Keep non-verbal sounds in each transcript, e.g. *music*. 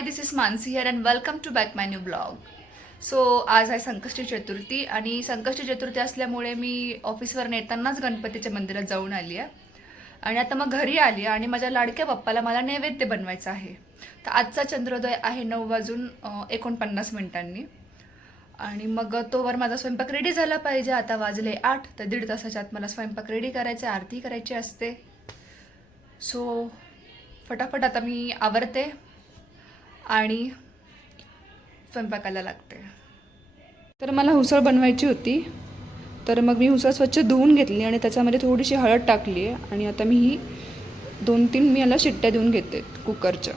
Hi this is Mansi here and welcome to back my new blog so आज आहे संकष्टी चतुर्थी आणि संकष्टी चतुर्थी असल्यामुळे मी ऑफिसवर येतानाच गणपतीच्या मंदिरात जाऊन आली आहे. आणि आता मग घरी आली आणि माझ्या लाडक्या बाप्पाला मला नैवेद्य बनवायचं आहे. तर आजचा चंद्रोदय आहे नऊ वाजून एकोणपन्नास मिनिटांनी. आणि मग तोवर माझा स्वयंपाक रेडी झाला पाहिजे. आता वाजले आठ तर दीड तासाच्या आत मला स्वयंपाक रेडी करायचा आरती करायची असते. सो फटाफट आता मी आवरते. आणि स्वयंपाकाला लागते. तर मला उसळ बनवायची होती. तर मग मी उसळ स्वच्छ धुवून घेतली आणि त्याच्यामध्ये थोडीशी हळद टाकली आहे आणि आता मी ही दोन तीन मी याला शिट्ट्या देऊन घेते कुकरच्या.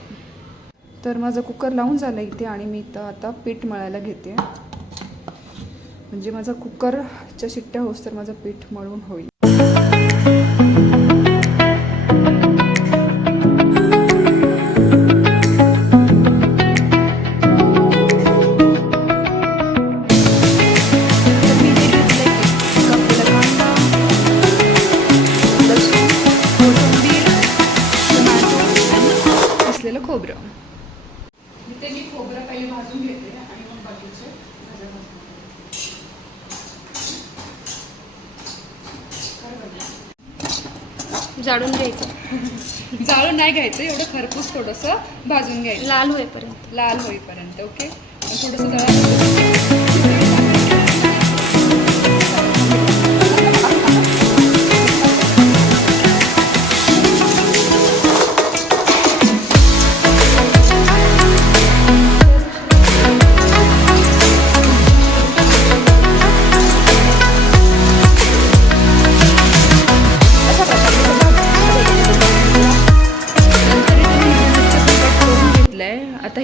तर माझं कुकर लावून झालं इथे आणि मी इथं आता पीठ मळायला घेते. म्हणजे माझा कुकरच्या शिट्ट्या होस तर माझं पीठ मळून होईल. खोबरं. इथे मी खोबरं पहिले भाजून घेते आणि मग बाकीचे भाज्या भाजून घेते. जाळून घ्यायचं. *laughs* जाळून नाही घ्यायचं एवढं खरपूस थोडंसं भाजून घ्यायचं. लाल होईपर्यंत. लाल होईपर्यंत ओके? थोडंसं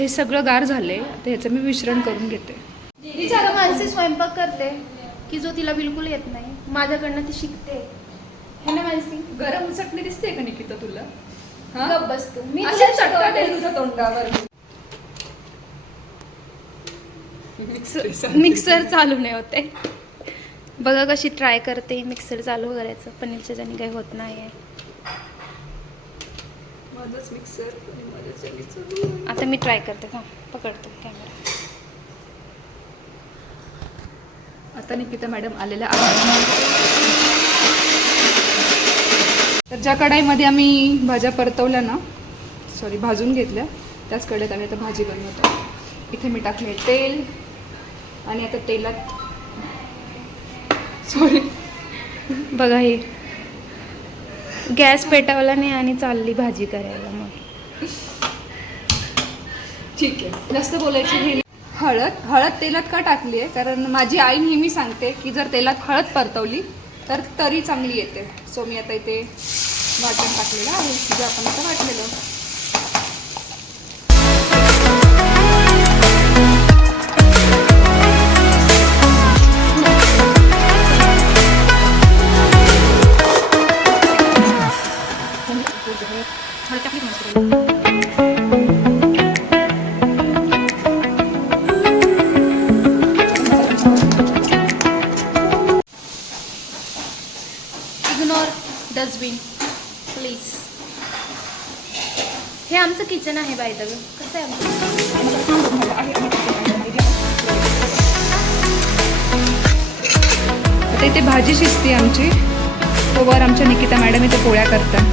हे सगळं गार झालंय आता ह्याचं मी मिश्रण करून घेते. विचारा मानसी स्वयंपाक करते की जो तिला बिलकुल येत नाही माझ्याकडनं ती शिकते. है ना मानसी? गरम चटणी दिसते का निकिता तुला? हा? गप बस तू. मी अशी तुला चटका शिकवते. दे तुझ्या तोंडावर मिक्सर चालू नाही होते. बघा कशी ट्राय करते मिक्सर चालू करायचं. पनीरच्या ज्याने काही होत नाही माझंच मिक्सर आणि माझ्या आता मी ट्राय करते थांब पकडते कॅमेरा आता निकिता मॅडम आलेल्या तर ज्या कढाईमध्ये आम्ही भाज्या परतवल्या ना सॉरी भाजून घेतल्या त्याच कढईत आम्ही आता भाजी बनवतो इथे मी टाकले तेल आणि आता तेलात सॉरी बघा हे. गॅस पेटवला नाही आणि चालली भाजी करायला मग. ठीक आहे. जास्त बोलायची हळद हळद तेलात का टाकली आहे? कारण माझी आई नेहमी सांगते की जर तेलात हळद परतवली तर तरी चांगली येते. सो मी आता इथे वाटण टाकलेलं आहे जे आपण आता वाटलेलं. डस्टबिन प्लीज हे आमचं किचन आहे बाय द वे कसं आहे आमचं? आता इथे भाजी शिजते आमची. तोवर आमच्या निकिता मॅडम इथे पोळ्या करतात.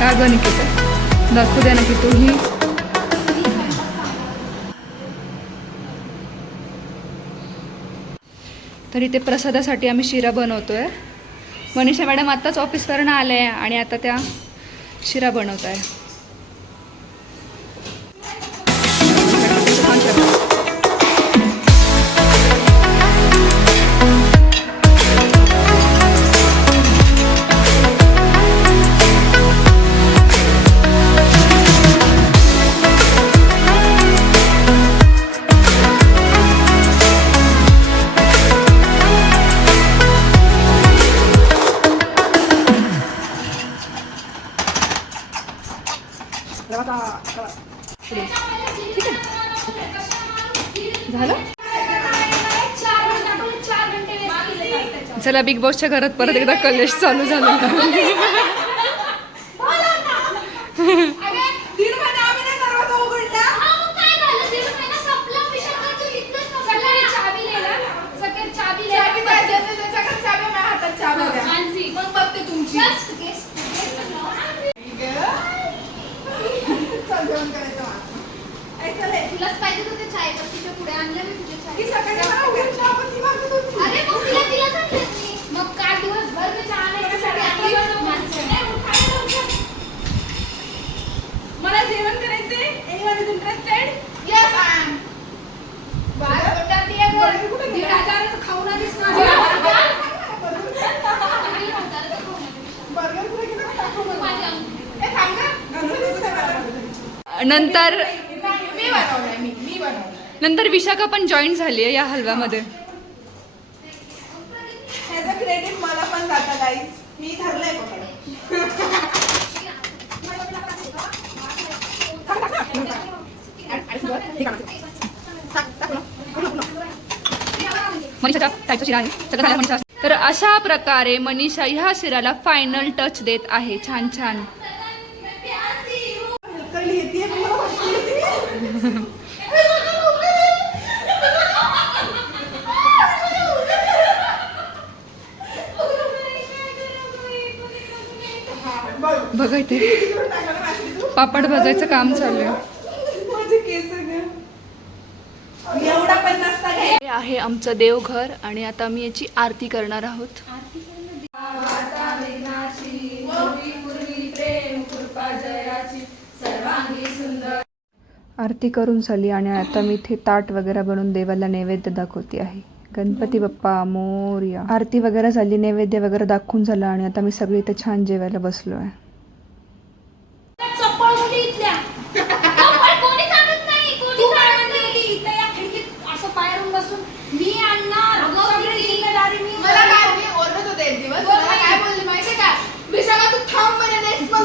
का ग निकिता? दाखवू द्या ना की तूही तर इथे प्रसादासाठी आम्ही शिरा बनवतो आहे मनीषा मॅडम आत्ताच ऑफिसवरनं आल्या आहे आणि आता त्या शिरा बनवत आहे ठीक आहे. झालं? चला बिग बॉसच्या घरात परत एकदा कलेश चालू झाला *laughs* मग बघते तुमची तुलाच पाहिजे होते चाय पत्तीच्या पुढे आणलं मी तुझ्या चाय अरे मग तिला तिला सांगितलं मी. मग काल दिवसभर मी चहा नाही पिली. आता बनव. मला जेवण करायचंय anyone is interested Yes, I am. बाळ पोटात ये गं. दीड हजाराचं खाऊन आलीस ना दीड हजाराचं खाऊ नका. माझ्या नंतर मी बनवलंय मी मी बनवलंय. नंतर विशाखा पण जॉईन झाली आहे या हलव्यामध्ये. ह्याचं क्रेडिट मला पण जातं गाईज मी ठरलंय पकड मनीषाच्या टाईपचा शिरा आहे. सगळं झालं मनीषा तर अशा प्रकारे मनीषा ह्या शिराला फायनल टच देत आहे. छान छान हलकर्णी येते मला वाटतं येतेय. बघ इथे. पापड भाजायचं काम चालू आहे. हे आमचं देवघर आणि आता मी याची आरती करणार आहोत. आरती करून झाली आणि आता मी इथे ताट वगैरे बनवून देवाला नैवेद्य दाखवते आहे. गणपती बाप्पा मोर्या. आरती वगैरे झाली नैवेद्य वगैरे दाखवून झालं आणि आता मी सगळी इथे छान जेवायला बसलो आहे चप्पल कुठे इथल्या? चप्पल कोणी सांगत नाही, कोणी सांगत नाही. इथं या खिडकीत असं बाहेरून बसून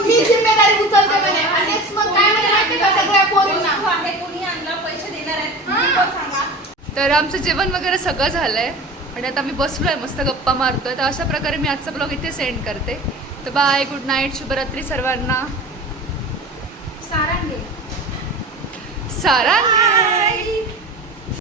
मी जिम्मेदारी उचलते म्हणे. आणि नेक्स्ट मग काय तर आमचं जेवण वगैरे सगळं झालंय. आणि आता मी बसलोय मस्त गप्पा मारतोय. तर अशा प्रकारे मी आजचा ब्लॉग इथे सेंड करते. तर बाय गुड नाईट शुभरात्री सर्वांना. सारंगे. सारा Bye.